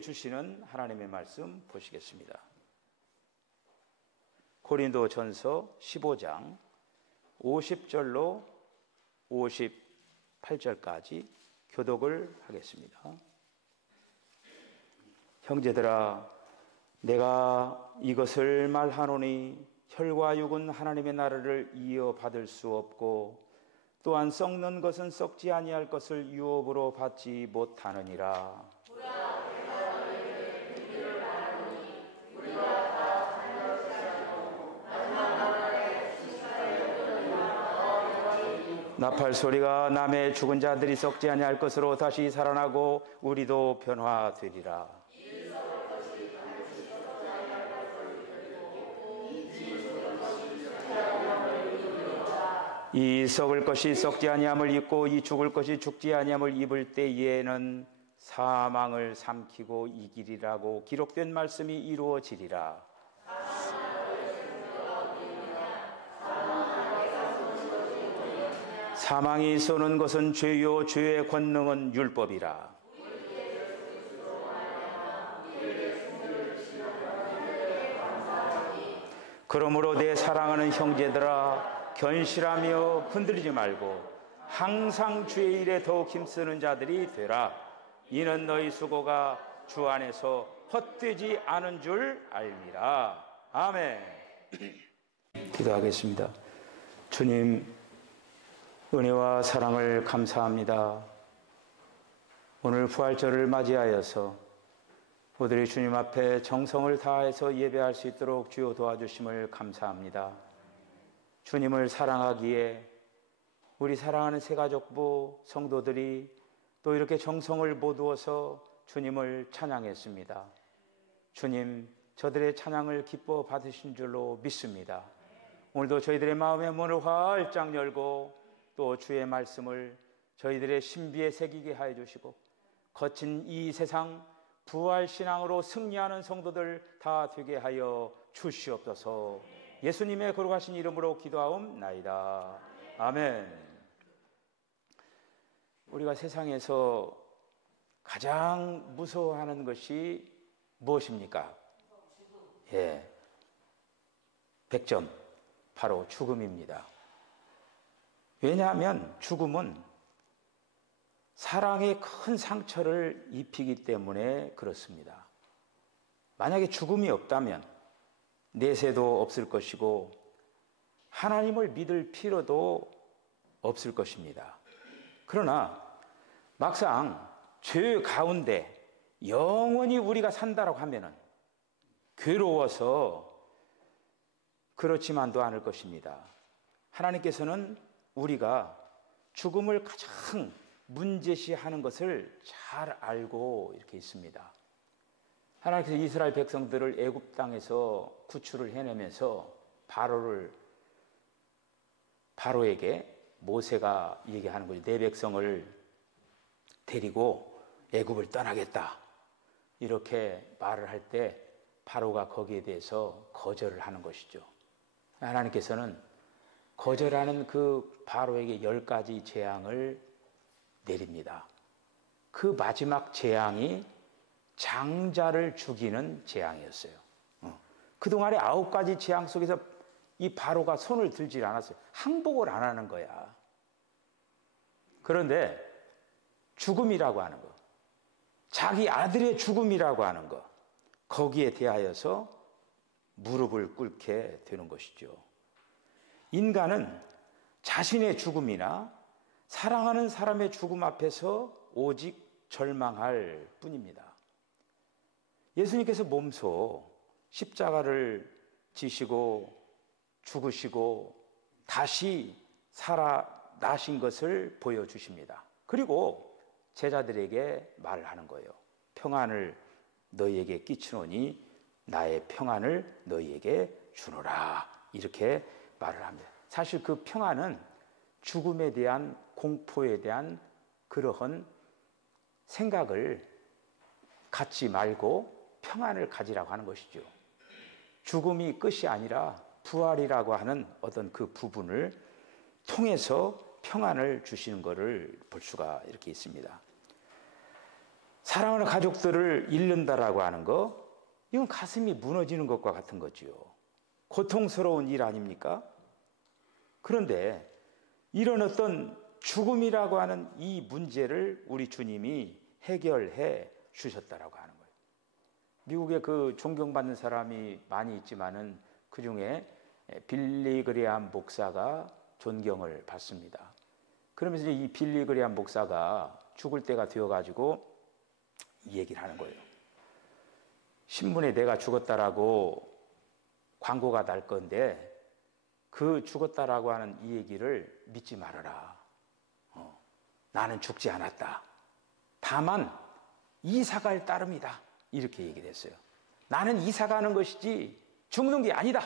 우리에게 주시는 하나님의 말씀 보시겠습니다. 고린도전서 15장 50절로 58절까지 교독을 하겠습니다. 형제들아, 내가 이것을 말하노니 혈과 육은 하나님의 나라를 이어받을 수 없고 또한 썩는 것은 썩지 아니할 것을 유업으로 받지 못하느니라. 나팔 소리가 남의 죽은 자들이 썩지 아니할 것으로 다시 살아나고 우리도 변화되리라. 이 썩을 것이 썩지 아니함을 입고 이 죽을 것이 죽지 아니함을 입을 때에는 사망을 삼키고 이기리라고 기록된 말씀이 이루어지리라. 사망이 쏘는 것은 죄요 죄의 권능은 율법이라. 그러므로 내 사랑하는 형제들아, 견실하며 흔들리지 말고 항상 주의 일에 더욱 힘쓰는 자들이 되라. 이는 너희 수고가 주 안에서 헛되지 않은 줄 알미라. 아멘. 기도하겠습니다. 주님, 은혜와 사랑을 감사합니다. 오늘 부활절을 맞이하여서 우리 주님 앞에 정성을 다해서 예배할 수 있도록 주여 도와주심을 감사합니다. 주님을 사랑하기에 우리 사랑하는 새가족부 성도들이 또 이렇게 정성을 모두어서 주님을 찬양했습니다. 주님, 저들의 찬양을 기뻐 받으신 줄로 믿습니다. 오늘도 저희들의 마음의 문을 활짝 열고 또 주의 말씀을 저희들의 신비에 새기게 하여 주시고 거친 이 세상 부활신앙으로 승리하는 성도들 다 되게 하여 주시옵소서. 예수님의 거룩하신 이름으로 기도하옵나이다. 아멘. 우리가 세상에서 가장 무서워하는 것이 무엇입니까? 100점, 바로 죽음입니다. 왜냐하면 죽음은 사랑에 큰 상처를 입히기 때문에 그렇습니다. 만약에 죽음이 없다면 내세도 없을 것이고 하나님을 믿을 필요도 없을 것입니다. 그러나 막상 죄 가운데 영원히 우리가 산다라고 하면은 괴로워서 그렇지만도 않을 것입니다. 하나님께서는 우리가 죽음을 가장 문제시하는 것을 잘 알고 이렇게 있습니다. 하나님께서 이스라엘 백성들을 애굽 땅에서 구출을 해내면서 바로에게 모세가 얘기하는 거죠. 내 백성을 데리고 애굽을 떠나겠다. 이렇게 말을 할 때 바로가 거기에 대해서 거절을 하는 것이죠. 하나님께서는 거절하는 그 바로에게 10가지 재앙을 내립니다. 그 마지막 재앙이 장자를 죽이는 재앙이었어요. 그동안의 9가지 재앙 속에서 이 바로가 손을 들질 않았어요. 항복을 안 하는 거야. 그런데 죽음이라고 하는 거, 자기 아들의 죽음이라고 하는 거, 거기에 대하여서 무릎을 꿇게 되는 것이죠. 인간은 자신의 죽음이나 사랑하는 사람의 죽음 앞에서 오직 절망할 뿐입니다. 예수님께서 몸소 십자가를 지시고 죽으시고 다시 살아나신 것을 보여주십니다. 그리고 제자들에게 말을 하는 거예요. 평안을 너희에게 끼치노니 나의 평안을 너희에게 주노라. 이렇게 말을 합니다. 사실 그 평안은 죽음에 대한 공포에 대한 그러한 생각을 갖지 말고 평안을 가지라고 하는 것이죠. 죽음이 끝이 아니라 부활이라고 하는 어떤 그 부분을 통해서 평안을 주시는 것을 볼 수가 이렇게 있습니다. 사랑하는 가족들을 잃는다라고 하는 거, 이건 가슴이 무너지는 것과 같은 거지요. 고통스러운 일 아닙니까? 그런데 이런 어떤 죽음이라고 하는 이 문제를 우리 주님이 해결해 주셨다라고 하는 거예요. 미국에 그 존경받는 사람이 많이 있지만은 그 중에 빌리 그레암 목사가 존경을 받습니다. 그러면서 이 빌리 그레암 목사가 죽을 때가 되어가지고 이 얘기를 하는 거예요. 신문에 내가 죽었다라고 광고가 날 건데 그 죽었다라고 하는 이 얘기를 믿지 말아라. 나는 죽지 않았다. 다만 이사갈 따름이다. 이렇게 얘기를 했어요. 나는 이사가는 것이지 죽는 게 아니다.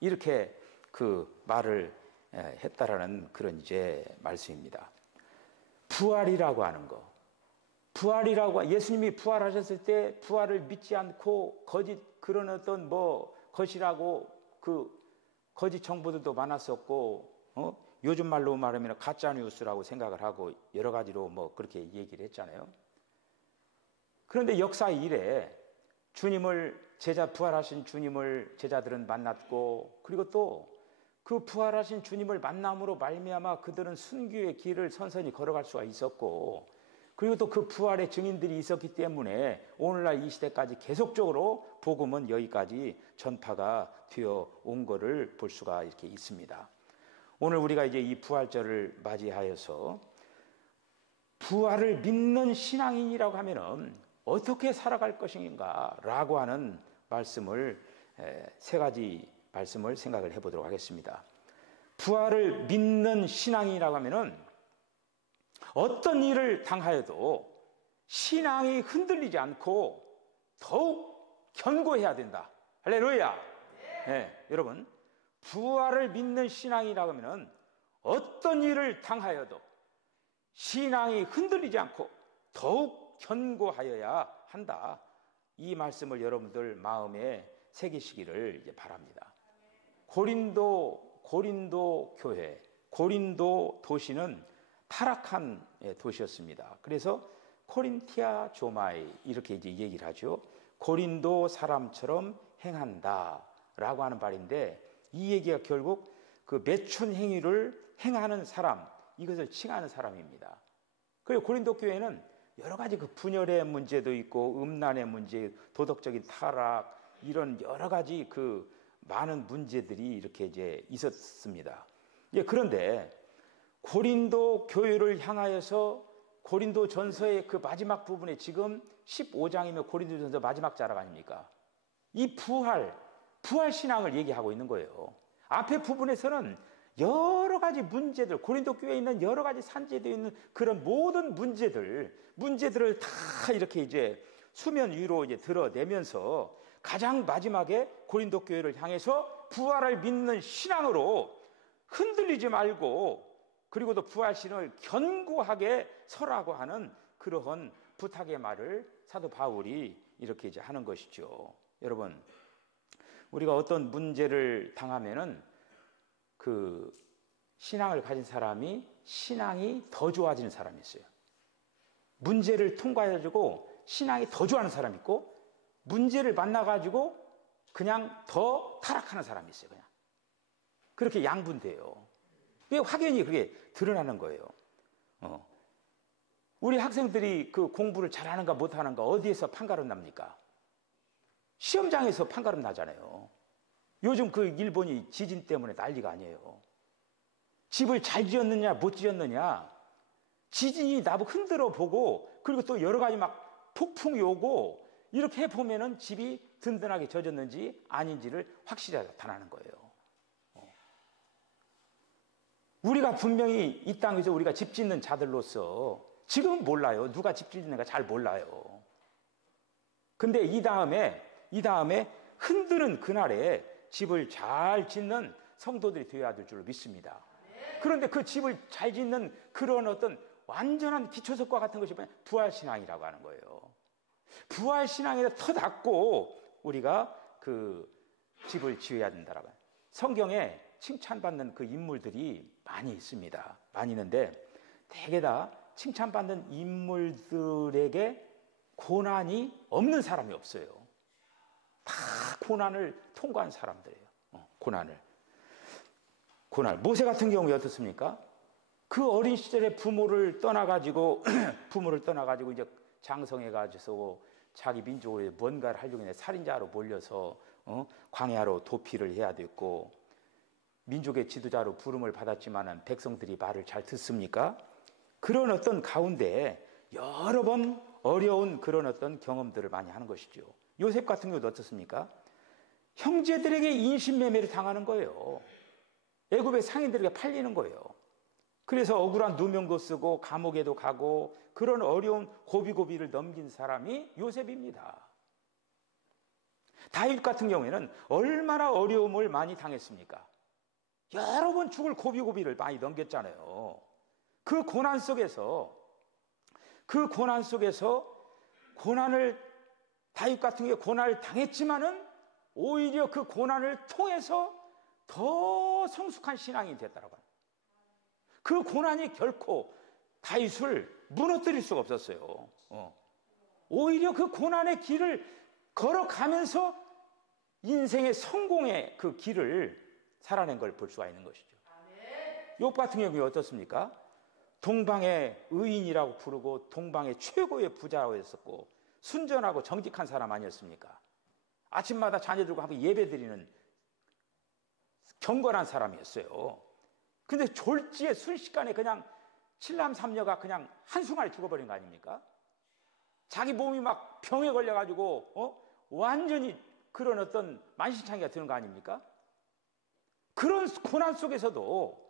이렇게 그 말을 했다라는 그런 이제 말씀입니다. 부활이라고 하는 거. 부활이라고, 예수님이 부활하셨을 때 부활을 믿지 않고 거짓 그런 어떤 뭐 것이라고 그 거짓 정보들도 많았었고, 요즘 말로 말하면 가짜 뉴스라고 생각을 하고 여러 가지로 뭐 그렇게 얘기를 했잖아요. 그런데 역사 이래 주님을 부활하신 주님을 제자들은 만났고, 그리고 또 그 부활하신 주님을 만남으로 말미암아 그들은 순교의 길을 선선히 걸어갈 수가 있었고, 그리고 또 그 부활의 증인들이 있었기 때문에 오늘날 이 시대까지 계속적으로 복음은 여기까지 전파가 되어 온 것을 볼 수가 이렇게 있습니다. 오늘 우리가 이제 이 부활절을 맞이하여서 부활을 믿는 신앙인이라고 하면은 어떻게 살아갈 것인가 라고 하는 말씀을 세 가지 말씀을 생각을 해보도록 하겠습니다. 부활을 믿는 신앙인이라고 하면은 어떤 일을 당하여도 신앙이 흔들리지 않고 더욱 견고해야 된다. 할렐루야. 네, 여러분, 부활을 믿는 신앙이라고 하면은 어떤 일을 당하여도 신앙이 흔들리지 않고 더욱 견고하여야 한다. 이 말씀을 여러분들 마음에 새기시기를 이제 바랍니다. 고린도 교회, 고린도 도시는 타락한 도시였습니다. 그래서 코린티아 조마이 이렇게 이제 얘기를 하죠. 고린도 사람처럼 행한다라고 하는 말인데, 이 얘기가 결국 그 매춘 행위를 행하는 사람, 이것을 칭하는 사람입니다. 그리고 고린도 교회는 여러 가지 그 분열의 문제도 있고 음란의 문제, 도덕적인 타락, 이런 여러 가지 그 많은 문제들이 이렇게 이제 있었습니다. 그런데 고린도 교회를 향하여서 고린도 전서의 그 마지막 부분에 지금 15장이면 고린도 전서 마지막 자락 아닙니까? 이 부활 신앙을 얘기하고 있는 거예요. 앞에 부분에서는 여러 가지 문제들, 고린도 교회에 있는 여러 가지 산재되어 있는 그런 모든 문제들을 다 이렇게 이제 수면 위로 이제 드러내면서 가장 마지막에 고린도 교회를 향해서 부활을 믿는 신앙으로 흔들리지 말고, 그리고 또 부활신을 견고하게 서라고 하는 그러한 부탁의 말을 사도 바울이 이렇게 이제 하는 것이죠. 여러분, 우리가 어떤 문제를 당하면은 그 신앙을 가진 사람이 신앙이 더 좋아지는 사람이 있어요. 문제를 통과해가지고 신앙이 더 좋아하는 사람이 있고, 문제를 만나가지고 그냥 더 타락하는 사람이 있어요. 그냥 그렇게 양분돼요. 그게 확연히 그게 드러나는 거예요. 우리 학생들이 그 공부를 잘하는가 못하는가 어디에서 판가름 납니까? 시험장에서 판가름 나잖아요. 요즘 그 일본이 지진 때문에 난리가 아니에요. 집을 잘 지었느냐 못 지었느냐, 지진이 나보고 흔들어 보고, 그리고 또 여러 가지 막 폭풍이 오고 이렇게 보면은 집이 든든하게 젖었는지 아닌지를 확실히 나타나는 거예요. 우리가 분명히 이 땅에서 우리가 집 짓는 자들로서 지금은 몰라요. 누가 집 짓는가 잘 몰라요. 근데 이 다음에 흔드는 그날에 집을 잘 짓는 성도들이 되어야 될 줄로 믿습니다. 그런데 그 집을 잘 짓는 그런 어떤 완전한 기초석과 같은 것이 부활신앙이라고 하는 거예요. 부활신앙에다 터닫고 우리가 그 집을 지어야 된다라고. 성경에 칭찬받는 그 인물들이 많이 있습니다. 많이 있는데 대개 다 칭찬받는 인물들에게 고난이 없는 사람이 없어요. 다 고난을 통과한 사람들이에요. 고난. 모세 같은 경우에 어떻습니까? 그 어린 시절에 부모를 떠나가지고 이제 장성해가지고 자기 민족에 뭔가를 하려고 했는데 살인자로 몰려서 광야로 도피를 해야 됐고, 민족의 지도자로 부름을 받았지만 백성들이 말을 잘 듣습니까? 그런 어떤 가운데 여러 번 어려운 그런 어떤 경험들을 많이 하는 것이죠. 요셉 같은 경우도 어떻습니까? 형제들에게 인신매매를 당하는 거예요. 애굽의 상인들에게 팔리는 거예요. 그래서 억울한 누명도 쓰고 감옥에도 가고 그런 어려운 고비고비를 넘긴 사람이 요셉입니다. 다윗 같은 경우에는 얼마나 어려움을 많이 당했습니까? 여러 번 죽을 고비고비를 많이 넘겼잖아요. 그 고난 속에서 다윗 같은 경우에 고난을 당했지만은 오히려 그 고난을 통해서 더 성숙한 신앙이 됐다라고 합니다. 그 고난이 결코 다윗을 무너뜨릴 수가 없었어요. 오히려 그 고난의 길을 걸어가면서 인생의 성공의 그 길을 살아낸 걸 볼 수가 있는 것이죠. 욥 같은 경우에 어떻습니까? 동방의 의인이라고 부르고 동방의 최고의 부자였었고 순전하고 정직한 사람 아니었습니까? 아침마다 자녀들과 함께 예배드리는 경건한 사람이었어요. 근데 졸지에 순식간에 그냥 칠남 삼녀가 그냥 한순간에 죽어버린 거 아닙니까? 자기 몸이 막 병에 걸려가지고 완전히 그런 어떤 만신창이가 드는 거 아닙니까? 그런 고난 속에서도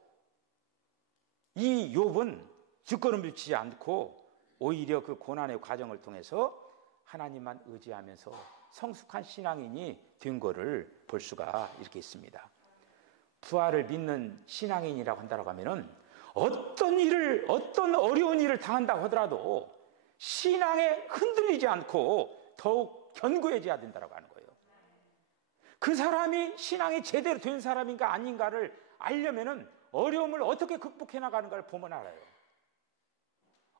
이 욥은 뒷걸음질 치지 않고 오히려 그 고난의 과정을 통해서 하나님만 의지하면서 성숙한 신앙인이 된 거를 볼 수가 이렇게 있습니다. 부활을 믿는 신앙인이라고 한다고 하면은 어떤 어려운 일을 당한다고 하더라도 신앙에 흔들리지 않고 더욱 견고해져야 된다고 하는 거예요. 그 사람이 신앙이 제대로 된 사람인가 아닌가를 알려면은 어려움을 어떻게 극복해 나가는가를 보면 알아요.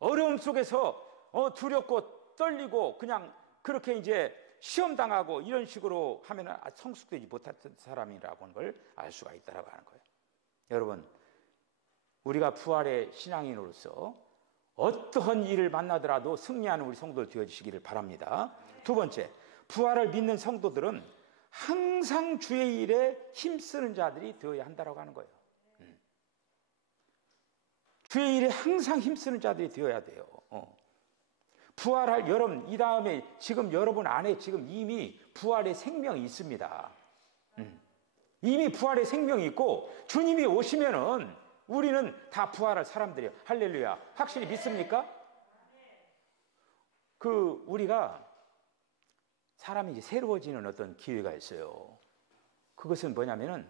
어려움 속에서 두렵고 떨리고 그냥 그렇게 이제 시험당하고 이런 식으로 하면 성숙되지 못한 사람이라고 하는 걸 알 수가 있다고 하는 거예요. 여러분, 우리가 부활의 신앙인으로서 어떠한 일을 만나더라도 승리하는 우리 성도들 되어주시기를 바랍니다. 두 번째, 부활을 믿는 성도들은 항상 주의 일에 힘쓰는 자들이 되어야 한다고 하는 거예요. 주의 일에 항상 힘쓰는 자들이 되어야 돼요. 부활할 여러분, 이 다음에 지금 여러분 안에 지금 이미 부활의 생명이 있습니다. 이미 부활의 생명이 있고 주님이 오시면은 우리는 다 부활할 사람들이에요. 할렐루야. 확실히 믿습니까? 우리가 사람이 이제 새로워지는 어떤 기회가 있어요. 그것은 뭐냐면은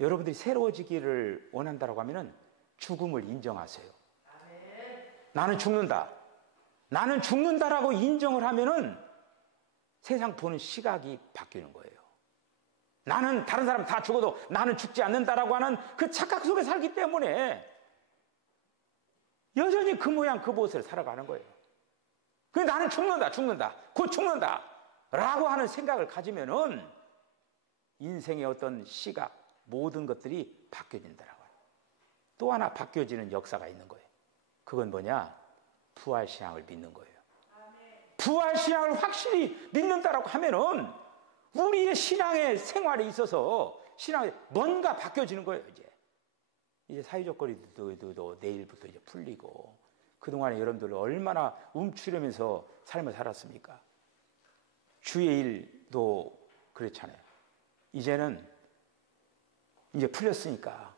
여러분들이 새로워지기를 원한다고 하면은 죽음을 인정하세요. 나는 죽는다. 나는 죽는다라고 인정을 하면은 세상 보는 시각이 바뀌는 거예요. 나는 다른 사람 다 죽어도 나는 죽지 않는다라고 하는 그 착각 속에 살기 때문에 여전히 그 모양 그 모습을 살아가는 거예요. 그래서 나는 죽는다, 곧 죽는다 라고 하는 생각을 가지면은 인생의 어떤 시각, 모든 것들이 바뀌어진다라고 해요. 또 하나 바뀌어지는 역사가 있는 거예요. 그건 뭐냐? 부활신앙을 믿는 거예요. 부활신앙을 확실히 믿는다라고 하면은 우리의 신앙의 생활에 있어서 신앙에 뭔가 바뀌어지는 거예요. 이제 사회적 거리도 내일부터 이제 풀리고, 그동안에 여러분들 얼마나 움츠리면서 삶을 살았습니까? 주의 일도 그렇잖아요. 이제는 이제 풀렸으니까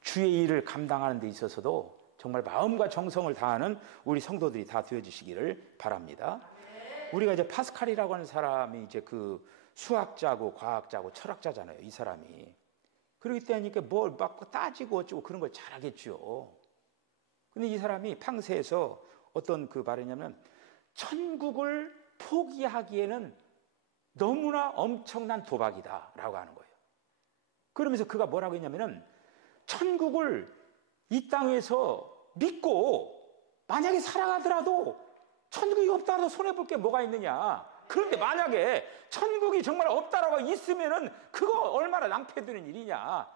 주의 일을 감당하는 데 있어서도 정말 마음과 정성을 다하는 우리 성도들이 다 되어주시기를 바랍니다. 우리가 이제 파스칼이라고 하는 사람이 이제 그 수학자고 과학자고 철학자잖아요. 이 사람이. 그렇기 때문에 뭘 막 따지고 어쩌고 그런 걸 잘하겠죠. 근데 이 사람이 팡세에서 어떤 그 말이냐면 천국을 포기하기에는 너무나 엄청난 도박이다라고 하는 거예요. 그러면서 그가 뭐라고 했냐면은 천국을 이 땅에서 믿고 만약에 살아가더라도 천국이 없다고 손해볼 게 뭐가 있느냐. 그런데 만약에 천국이 정말 없다라고 있으면은 그거 얼마나 낭패드는 일이냐.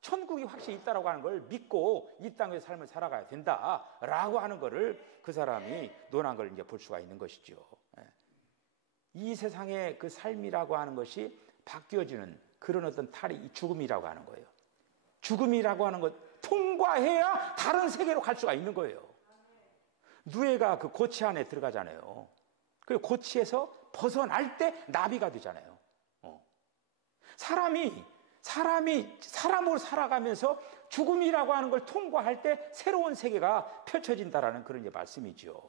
천국이 확실히 있다라고 하는 걸 믿고 이 땅의 삶을 살아가야 된다라고 하는 거를 그 사람이 논한 걸 이제 볼 수가 있는 것이죠. 이 세상의 그 삶이라고 하는 것이 바뀌어지는 그런 어떤 탈이 이 죽음이라고 하는 거예요. 죽음이라고 하는 것 통과해야 다른 세계로 갈 수가 있는 거예요. 누에가 그 고치 안에 들어가잖아요. 그리고 고치에서 벗어날 때 나비가 되잖아요. 사람이 사람으로 살아가면서 죽음이라고 하는 걸 통과할 때 새로운 세계가 펼쳐진다라는 그런 말씀이죠.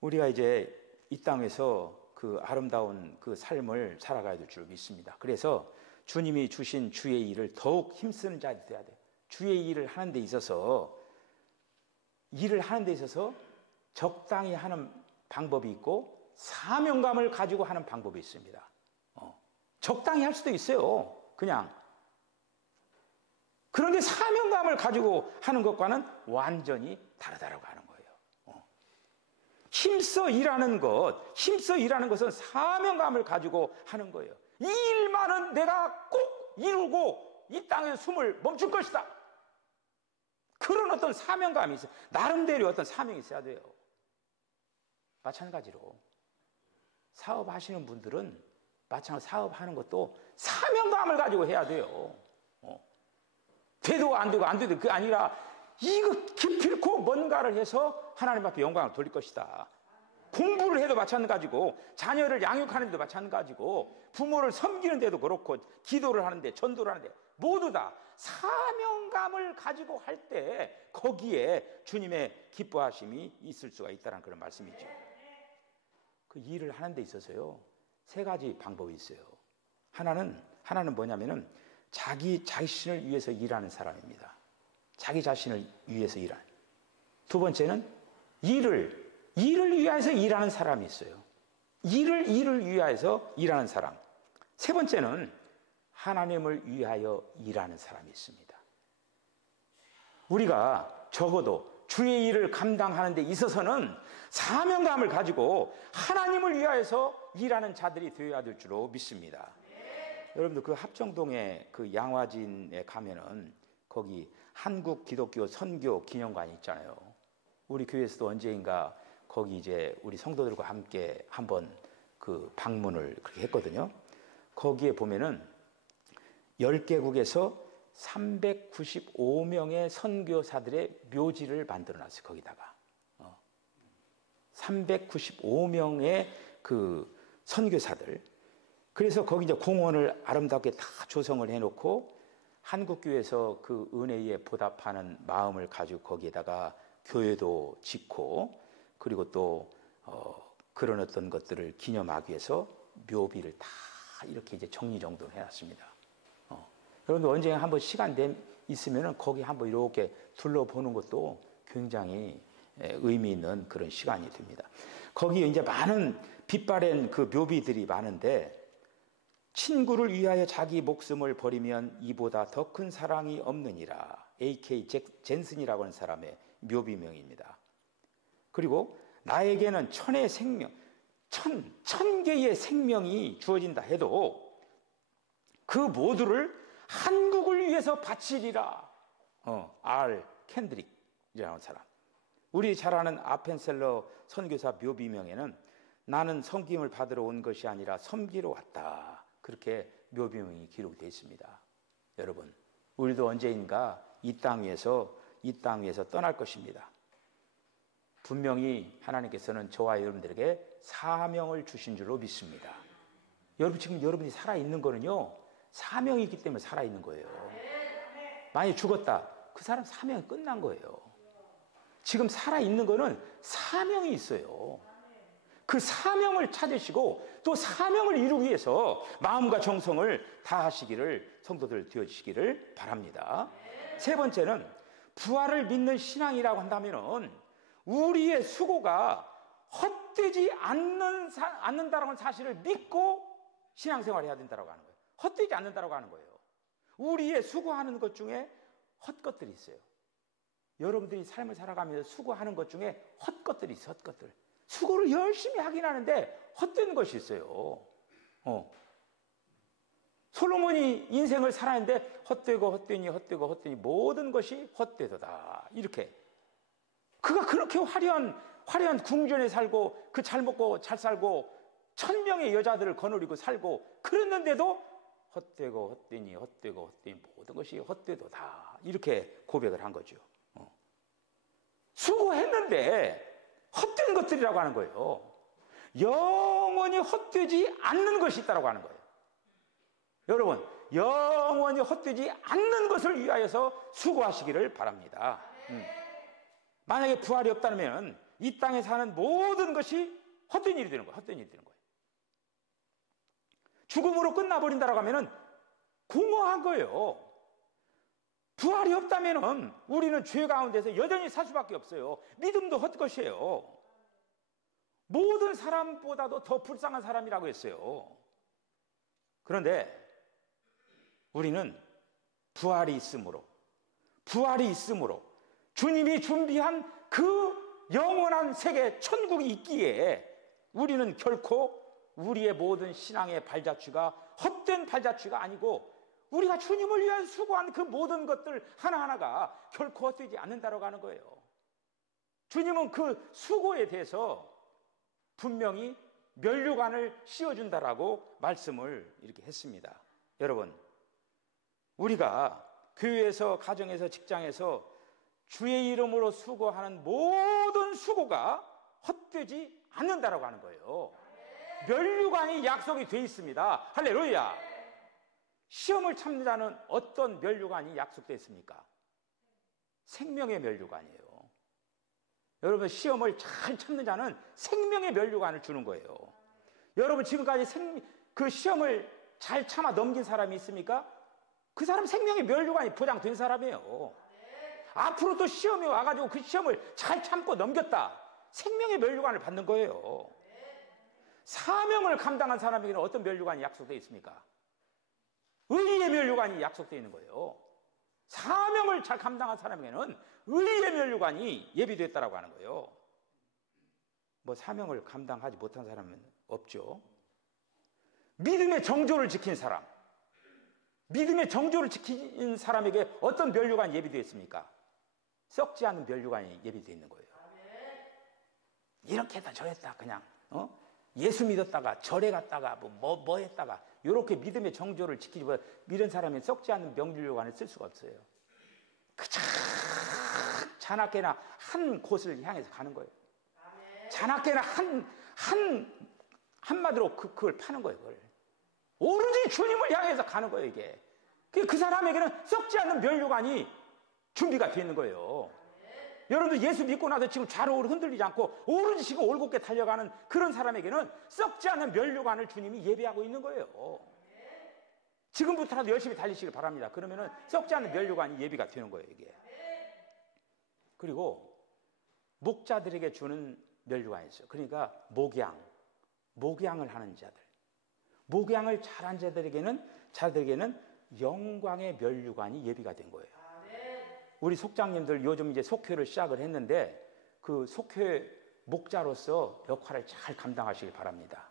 우리가 이제 이 땅에서 그 아름다운 그 삶을 살아가야 될 줄 믿습니다. 그래서 주님이 주신 주의 일을 더욱 힘쓰는 자들이 돼야 돼요. 주의 일을 하는 데 있어서 적당히 하는 방법이 있고 사명감을 가지고 하는 방법이 있습니다. 적당히 할 수도 있어요. 그냥. 그런데 사명감을 가지고 하는 것과는 완전히 다르다라고 하는 거예요. 힘써 일하는 것은 사명감을 가지고 하는 거예요. 이 일만은 내가 꼭 이루고 이 땅에 숨을 멈출 것이다. 그런 어떤 사명감이 있어요. 나름대로 어떤 사명이 있어야 돼요. 마찬가지로 사업하시는 분들은 마찬가지로 사업하는 것도 사명감을 가지고 해야 돼요. 돼도 안 되도 그게 아니라 이거 기필코 뭔가를 해서 하나님 앞에 영광을 돌릴 것이다. 공부를 해도 마찬가지고 자녀를 양육하는 데도 마찬가지고 부모를 섬기는 데도 그렇고 기도를 하는데 전도를 하는데 모두 다 사명감을 가지고 할 때 거기에 주님의 기뻐하심이 있을 수가 있다는 그런 말씀이죠. 그 일을 하는 데 있어서요 3가지 방법이 있어요. 하나는 뭐냐면은 자기 자신을 위해서 일하는 사람입니다. 자기 자신을 위해서 일하는. 2번째는 일을 위해서 일하는 사람이 있어요. 일을 위해서 일하는 사람. 3번째는 하나님을 위하여 일하는 사람이 있습니다. 우리가 적어도 주의 일을 감당하는 데 있어서는 사명감을 가지고 하나님을 위하여서 일하는 자들이 되어야 될 줄로 믿습니다. 여러분들 그 합정동에 그 양화진에 가면은 거기 한국 기독교 선교 기념관이 있잖아요. 우리 교회에서도 언제인가 거기 이제 우리 성도들과 함께 한번 그 방문을 그렇게 했거든요. 거기에 보면은 10개국에서 395명의 선교사들의 묘지를 만들어 놨어요. 거기다가 395명의 그 선교사들. 그래서 거기 이제 공원을 아름답게 다 조성을 해놓고 한국교회에서 그 은혜에 보답하는 마음을 가지고 거기에다가 교회도 짓고 그리고 또 그런 어떤 것들을 기념하기 위해서 묘비를 다 이렇게 이제 정리정돈 해놨습니다. 여러분들 언제 한번 시간 있으면은 거기 한번 이렇게 둘러보는 것도 굉장히 의미 있는 그런 시간이 됩니다. 거기에 이제 많은 빛바랜 그 묘비들이 많은데 친구를 위하여 자기 목숨을 버리면 이보다 더 큰 사랑이 없느니라. A.K. 젠슨이라고 하는 사람의 묘비명입니다. 그리고 나에게는 천 개의 생명이 주어진다 해도 그 모두를 한국을 위해서 바치리라. R. 캔드릭이라는 사람. 우리 잘 아는 아펜셀러 선교사 묘비명에는 나는 섬김을 받으러 온 것이 아니라 섬기러 왔다. 그렇게 묘비명이 기록되어 있습니다. 여러분, 우리도 언제인가 이 땅 위에서 떠날 것입니다. 분명히 하나님께서는 저와 여러분들에게 사명을 주신 줄로 믿습니다. 여러분 지금 여러분이 살아있는 거는요 사명이 있기 때문에 살아있는 거예요. 만약에 죽었다 그 사람 사명이 끝난 거예요. 지금 살아있는 거는 사명이 있어요. 그 사명을 찾으시고 또 사명을 이루기 위해서 마음과 정성을 다하시기를 성도들 되어주시기를 바랍니다. 3번째는 부활을 믿는 신앙이라고 한다면 우리의 수고가 헛되지 않는다라는 하는 사실을 믿고 신앙생활을 해야 된다고 하는 거예요. 헛되지 않는다고 하는 거예요. 우리의 수고하는 것 중에 헛것들이 있어요. 여러분들이 삶을 살아가면서 수고하는 것 중에 헛것들이 있어, 헛것들. 수고를 열심히 하긴 하는데 헛된 것이 있어요. 솔로몬이 인생을 살았는데 헛되고 헛되니 헛되고 헛되니 모든 것이 헛되도다. 이렇게. 그가 그렇게 화려한 궁전에 살고 그 잘 먹고 잘 살고 1000명의 여자들을 거느리고 살고 그랬는데도 헛되고 헛되니 헛되고 헛되니 모든 것이 헛되도다. 이렇게 고백을 한 거죠. 수고했는데 헛된 것들이라고 하는 거예요. 영원히 헛되지 않는 것이 있다고 하는 거예요. 여러분, 영원히 헛되지 않는 것을 위하여서 수고하시기를 바랍니다. 만약에 부활이 없다면 이 땅에 사는 모든 것이 헛된 일이 되는 거예요. 헛된 일이 되는 거예요. 죽음으로 끝나버린다라고 하면 공허한 거예요. 부활이 없다면 우리는 죄 가운데서 여전히 살 수밖에 없어요. 믿음도 헛것이에요. 모든 사람보다도 더 불쌍한 사람이라고 했어요. 그런데 우리는 부활이 있으므로 주님이 준비한 그 영원한 세계 천국이 있기에 우리는 결코 우리의 모든 신앙의 발자취가 헛된 발자취가 아니고 우리가 주님을 위한 수고한 그 모든 것들 하나하나가 결코 헛되지 않는다라고 하는 거예요. 주님은 그 수고에 대해서 분명히 면류관을 씌워준다라고 말씀을 이렇게 했습니다. 여러분, 우리가 교회에서, 가정에서, 직장에서 주의 이름으로 수고하는 모든 수고가 헛되지 않는다라고 하는 거예요. 면류관이 약속이 되어 있습니다. 할렐루야. 시험을 참는 자는 어떤 면류관이 약속되어 있습니까? 생명의 면류관이에요. 여러분, 시험을 잘 참는 자는 생명의 면류관을 주는 거예요. 여러분, 지금까지 그 시험을 잘 참아 넘긴 사람이 있습니까? 그 사람 생명의 면류관이 보장된 사람이에요. 앞으로 또 시험이 와가지고 그 시험을 잘 참고 넘겼다. 생명의 면류관을 받는 거예요. 사명을 감당한 사람에게는 어떤 면류관이 약속되어 있습니까? 의의 면류관이 약속되어 있는 거예요. 사명을 잘 감당한 사람에게는 의의 면류관이 예비됐다라고 하는 거예요. 뭐 사명을 감당하지 못한 사람은 없죠. 믿음의 정조를 지킨 사람, 믿음의 정조를 지킨 사람에게 어떤 면류관이 예비되어 있습니까? 썩지 않은 면류관이 예비되어 있는 거예요. 이렇게 했다 저랬다 그냥 예수 믿었다가 절에 갔다가 뭐 했다가 이렇게 믿음의 정조를 지키지 못한 이런 사람이 썩지 않는 면류관을 쓸 수가 없어요. 그저 자나깨나 한 곳을 향해서 가는 거예요. 자나깨나 한마디로 그걸 파는 거예요. 그걸. 오로지 주님을 향해서 가는 거예요. 이게 그 사람에게는 썩지 않는 면류관이 준비가 되어 있는 거예요. 여러분들 예수 믿고 나서 지금 좌로우로 흔들리지 않고 오로지 지금 올곧게 달려가는 그런 사람에게는 썩지 않는 면류관을 주님이 예비하고 있는 거예요. 지금부터라도 열심히 달리시길 바랍니다. 그러면은 썩지 않는 면류관이 예비가 되는 거예요, 이게. 그리고 목자들에게 주는 면류관이 있어요. 그러니까 목양을 하는 자들. 목양을 잘한 자들에게는 영광의 면류관이 예비가 된 거예요. 우리 속장님들 요즘 이제 속회를 시작을 했는데 그 속회 목자로서 역할을 잘 감당하시길 바랍니다.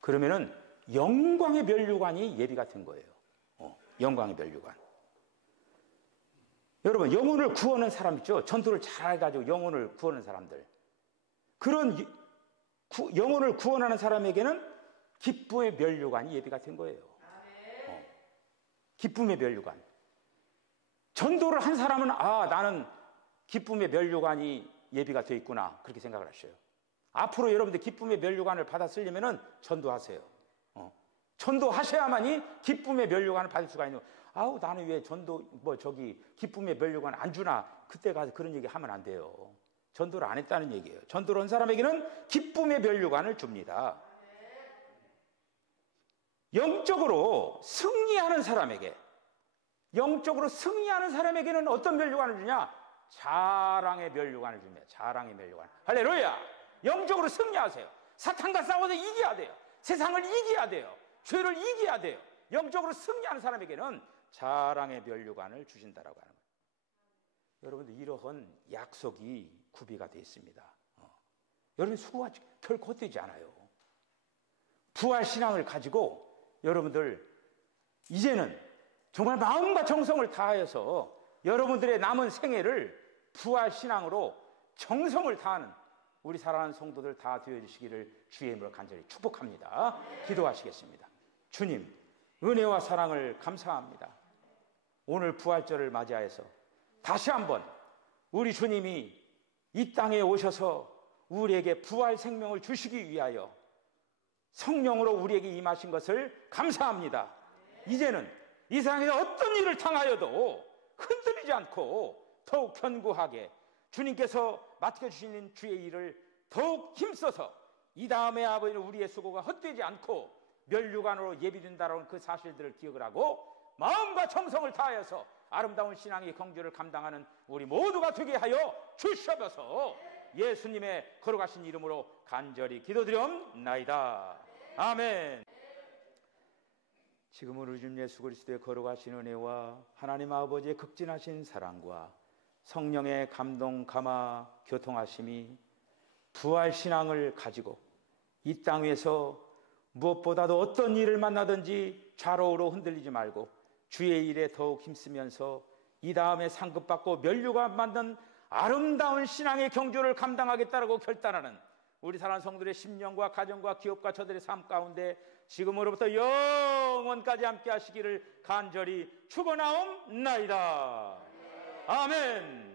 그러면은 영광의 면류관이 예비가 된 거예요. 영광의 면류관. 여러분, 영혼을 구하는 사람 있죠? 전도를 잘 해가지고 영혼을 구하는 사람들. 그런 영혼을 구원하는 사람에게는 기쁨의 면류관이 예비가 된 거예요. 기쁨의 면류관. 전도를 한 사람은 나는 기쁨의 면류관이 예비가 되어 있구나 그렇게 생각을 하셔요. 앞으로 여러분들 기쁨의 면류관을 받아 쓰려면은 전도하세요. 전도하셔야만이 기쁨의 면류관을 받을 수가 있는 거예요. 나는 왜 기쁨의 면류관 안 주나 그때 가서 그런 얘기 하면 안 돼요. 전도를 안 했다는 얘기예요. 전도를 한 사람에게는 기쁨의 면류관을 줍니다. 영적으로 승리하는 사람에게는 어떤 면류관을 주냐? 자랑의 면류관을 줍니다. 자랑의 면류관. 할렐루야! 영적으로 승리하세요. 사탄과 싸워서 이겨야 돼요. 세상을 이겨야 돼요. 죄를 이겨야 돼요. 영적으로 승리하는 사람에게는 자랑의 면류관을 주신다라고 하는 거예요. 여러분들 이러한 약속이 구비가 되어 있습니다. 여러분 수고가 결코 헛되지 않아요. 부활신앙을 가지고 여러분들 이제는 정말 마음과 정성을 다하여서 여러분들의 남은 생애를 부활신앙으로 정성을 다하는 우리 사랑하는 성도들 다 되어주시기를 주의 이름으로 간절히 축복합니다. 기도하시겠습니다. 주님, 은혜와 사랑을 감사합니다. 오늘 부활절을 맞이하여서 다시 한번 우리 주님이 이 땅에 오셔서 우리에게 부활 생명을 주시기 위하여 성령으로 우리에게 임하신 것을 감사합니다. 이제는 이 세상에서 어떤 일을 당하여도 흔들리지 않고 더욱 견고하게 주님께서 맡겨주시는 주의 일을 더욱 힘써서 이 다음에 아버지는 우리의 수고가 헛되지 않고 멸류관으로 예비된다는 그 사실들을 기억을 하고 마음과 정성을 다하여서 아름다운 신앙의 경주를 감당하는 우리 모두가 되게 하여 주시옵소서. 예수님의 걸어가신 이름으로 간절히 기도드리옵나이다. 아멘. 지금은 우리 주 예수 그리스도의 걸어가신 은혜와 하나님 아버지의 극진하신 사랑과 성령의 감동 감화 교통하심이 부활신앙을 가지고 이 땅 위에서 무엇보다도 어떤 일을 만나든지 좌로우로 흔들리지 말고 주의 일에 더욱 힘쓰면서 이 다음에 상급받고 멸류가 만든 아름다운 신앙의 경주를 감당하겠다라고 결단하는 우리 사랑하는 성도들의 심령과 가정과 기업과 저들의 삶 가운데 지금으로부터 영원까지 함께 하시기를 간절히 축원하옵나이다. 아멘.